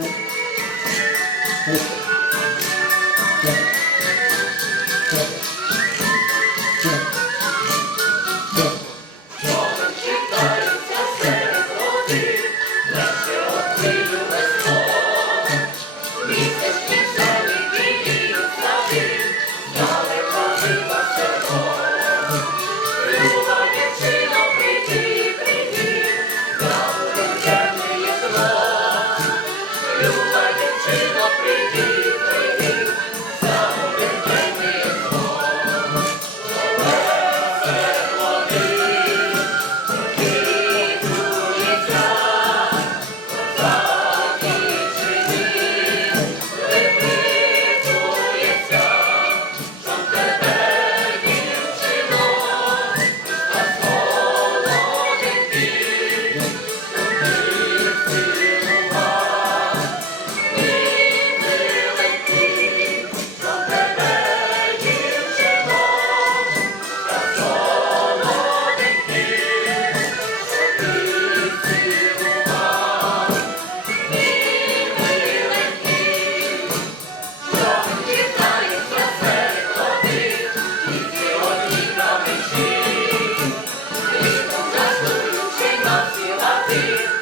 Muito happy.